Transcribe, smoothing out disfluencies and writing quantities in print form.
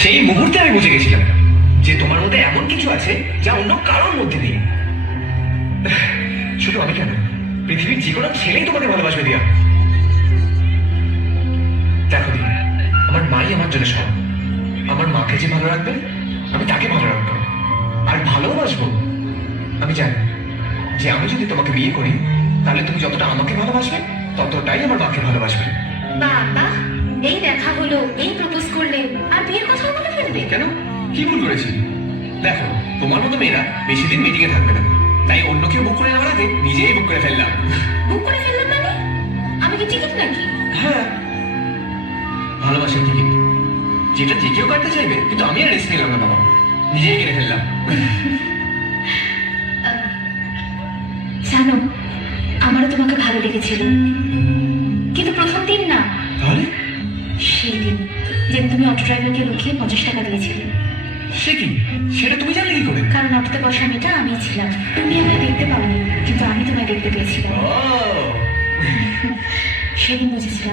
সেই মুহূর্তে আমি বুঝে গেছিলাম যে তোমার মধ্যে এমন কিছু আছে যা অন্য কারোর মধ্যে নেই। শুধু আমি কেন, পৃথিবীর যে কোনো ছেলেই তোমাকে ভালোবাসবে দিয়া। দেখো দিয়া, আমার মাই আমার জন্য সব। আমার মাকে যে ভালো রাখবে আমি তাকে ভালো রাখবো আর ভালোবাসবো। আমি জানি যে আমি যদি তোমাকে বিয়ে করি তাহলে তুমি যতটা আমাকে ভালোবাসবে ততটাই আমার মাকে ভালোবাসবে। বাবা, এই দেখা হলো, এই প্রপোজ করলেন, আর বিয়ের কথা বলে ফেলবে? কেন, কি ভুল করেছি? দেখো, তোমার মতো মেয়েরা বেশি দিন মিটিং এ থাকবে না, তাই অন্য কেউ বুক করে নেওয়ার আগে নিজেই বুক করে ফেললাম। বুক করে ফেললেন মানে? আমি কি টিকিট নাকি? হ্যাঁ, ভালোবাসার টিকিট, যেটা যে কেউ কাটতে চাইবে, কিন্তু আমি আর রিস্ক নিলাম না বাবা, নিজেই কেটে ফেললাম। জানো, আমারও তোমাকে ভালো লেগেছিল, কিন্তু প্রথম দিন না, তাহলে সেই দিন যেদিন তুমি অটো ড্রাইভারকে লুকিয়ে 50 টাকা দিয়েছিলে। সে কি, সেটা তুমি জানলে কি করে? কারণ অটোতে বসা মেয়েটা আমিই ছিলাম। তুমি আমায় দেখতে পাওনি, কিন্তু আমি তোমায় দেখতে পেয়েছিলাম। ও সেদিন বুঝেছিলাম